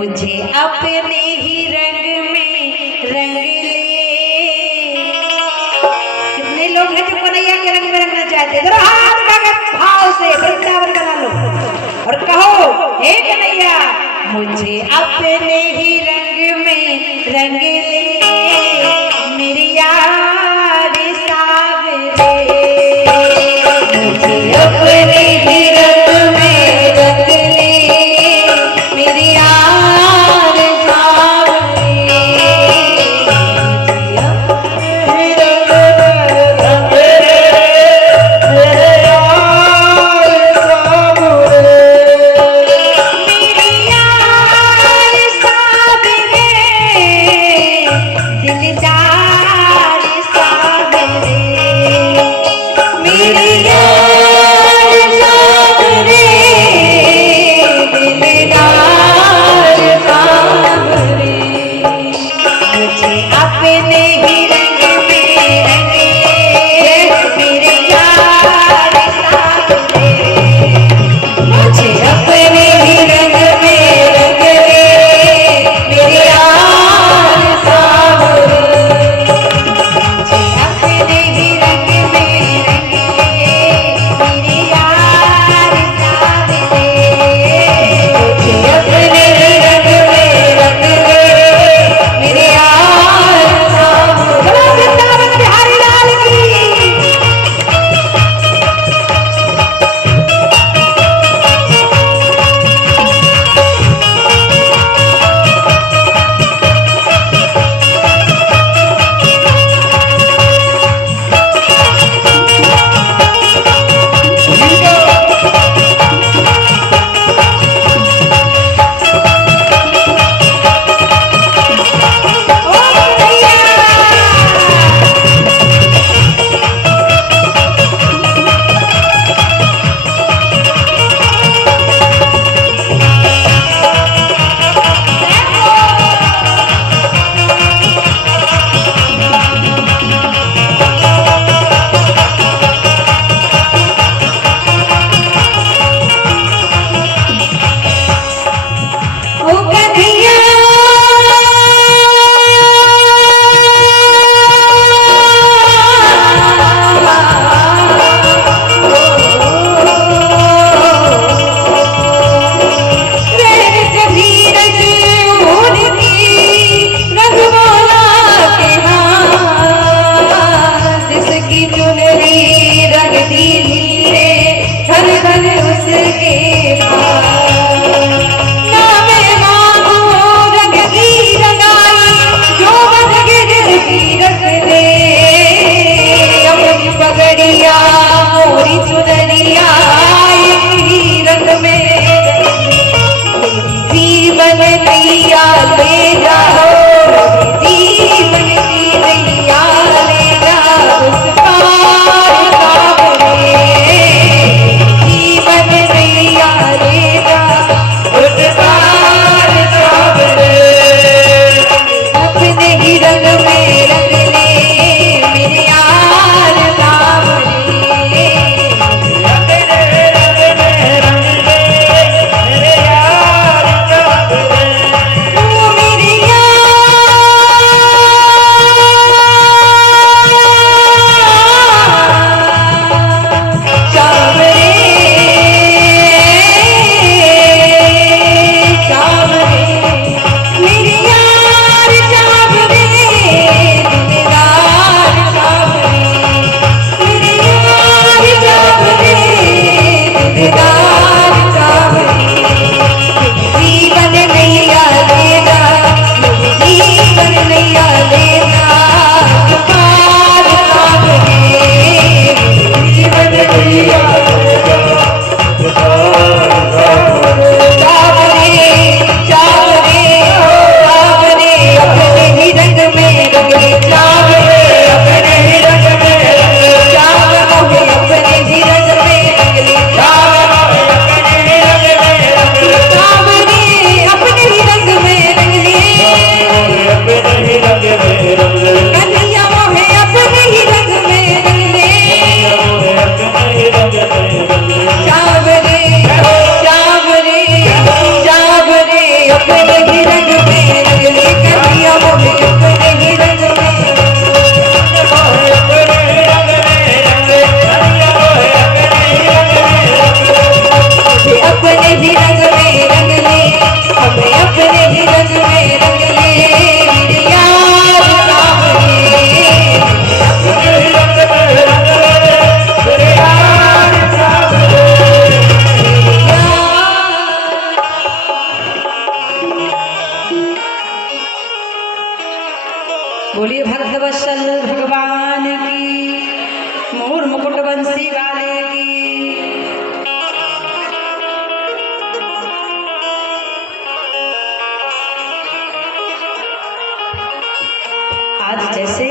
मुझे अपने ही रंग में रंग ले। कितने लोग हैं जो कन्हैया के रंग में रंगना चाहते हैं? जरा हाथ उठाकर भाव से वृंदावन बना लो और कहो, हे कन्हैया मुझे अपने ही रंग में रंग ले, मेरी यार सावरे। मुझे अपने ही रंग में रंग ले, मेरी यार सावरे। बोलिए भक्तवत्सल भगवान की, मोर मुकुट बंसी वाले की। आज जैसे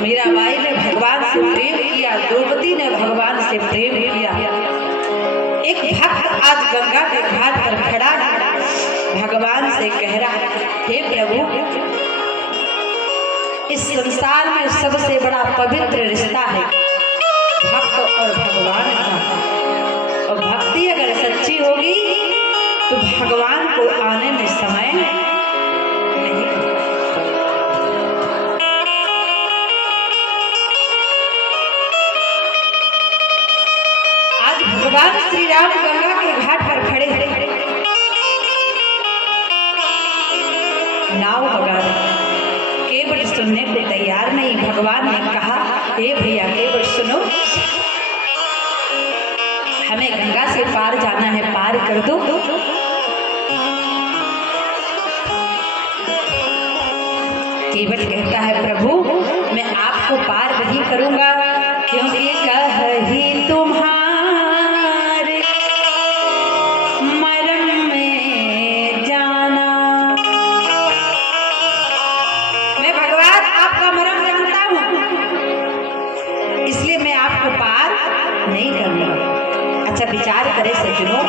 मीराबाई ने भगवान से प्रेम किया, द्रौपदी ने भगवान से प्रेम किया, एक भक्त आज गंगा के घाट पर खड़ा भगवान से कह रहा है, हे प्रभु, इस संसार में सबसे बड़ा पवित्र रिश्ता है भक्त और भगवान का, और भक्ति अगर सच्ची होगी तो भगवान को आने में समय नहीं। आज भगवान श्री राम गंगा के घाट पर खड़े हैं, नाव भगा केवट सुनने को तैयार नहीं। भगवान ने कहा, हे भैया केवट सुनो, हमें गंगा से पार जाना है, पार कर दो। केवट कहता है, प्रभु मैं आपको पार नहीं करूंगा, क्योंकि कहीं तुम्हारे मरम में जाना। मैं भगवान आपका मरम जानता हूं, इसलिए मैं आपको पार नहीं करूंगा। अच्छा विचार करें सज्जनों,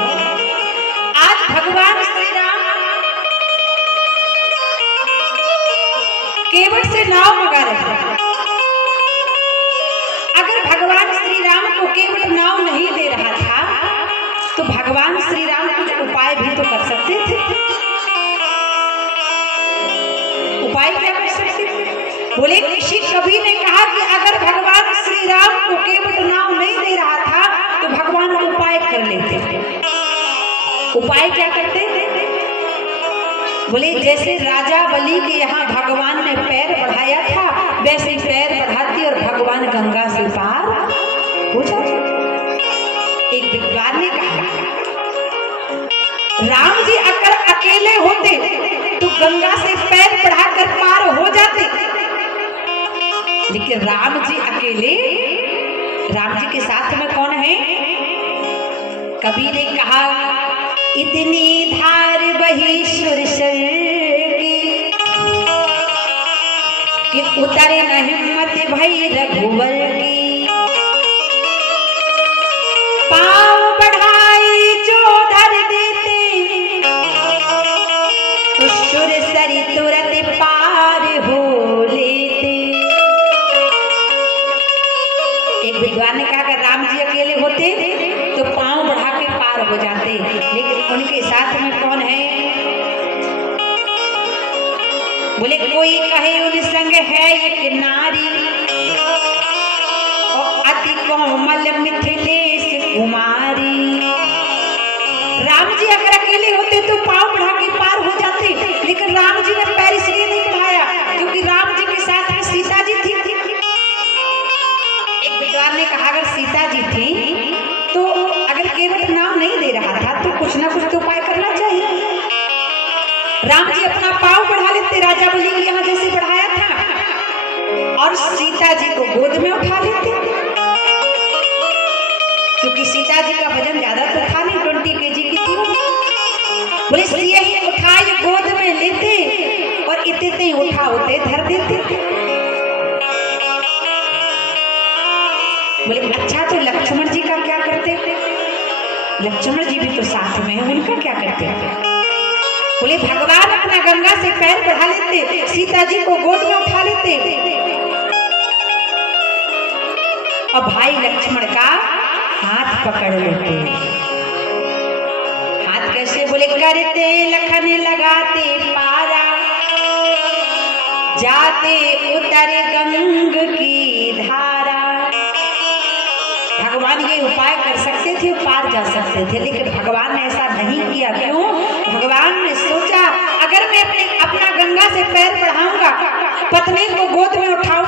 आज भगवान श्री राम केवट से नाव मंगा रहे थे। अगर भगवान श्री राम को केवट नाव नहीं दे रहा था तो भगवान श्री राम कुछ उपाय भी तो कर सकते थे। उपाय क्या कर सकते थे? बोले ऋषि कवि ने कहा कि अगर भगवान श्री राम को केवट नाव नहीं दे रहा था तो भगवान उपाय कर लेते थे। उपाय क्या करते थे? बोले जैसे राजा बलि के यहाँ भगवान ने पैर बढ़ाया था, वैसे ही पैर बढ़ाती और भगवान गंगा से पार हो जाते। एक विद्वान ने कहा, राम जी अगर अकेले होते तो गंगा से पैर बढ़ाकर पार हो जाते, लेकिन राम जी अकेले, राम जी के साथ में कौन है? कबीर ने कहा, इतनी धार बही सुरसर की कि उतरे न हिम्मत भई रघुवर की। पाँव बढ़ाई जो धर देते तो सुरसरी तुरंत पार हो लेते। एक विद्वान ने कहा कि राम जी अकेले होते तो पाँव बढ़ा के पार हो जाते, लेकिन उनके साथ में कौन है? बोले कोई कहे उन संग है एक नारी और अति कोमल मिथिलेश कुमारी। राम जी अगर अकेले होते तो पाँव बढ़ा के पार हो जाते, लेकिन राम जी ने पैर इसलिए नहीं बढ़ाया क्योंकि राम जी के साथ में सीता जी थी। एक विद्वान ने कहा, अगर सीता जी थी तो अगर केवट नाम नहीं दे रहा था तो कुछ ना कुछ तो उपाय करना चाहिए। राम जी अपना पाँव बढ़ा लेते, राजा बलि के यहाँ जैसे बढ़ाया था, और सीता जी को गोद में उठा लेते, क्योंकि सीता जी का वजन ज्यादा तो था नहीं, 20 kg की थी। बोले यही उठाए गोद में लेते और इतने उठा होते धर देते। बोले अच्छा तो लक्ष्मण जी का क्या करते? लक्ष्मण जी भी तो साथ में है, उनका क्या करते? बोले भगवान अपना गंगा से पैर बढ़ा लेते, सीता जी को गोद में उठा लेते और भाई लक्ष्मण का हाथ पकड़ लेते। हाथ कैसे? बोले करते लखन लगाते पारा, जाते उतरे गंग की धारा। भगवान ये उपाय कर सकते थे, पार जा सकते थे, लेकिन भगवान ने ऐसा नहीं किया। क्यों? भगवान ने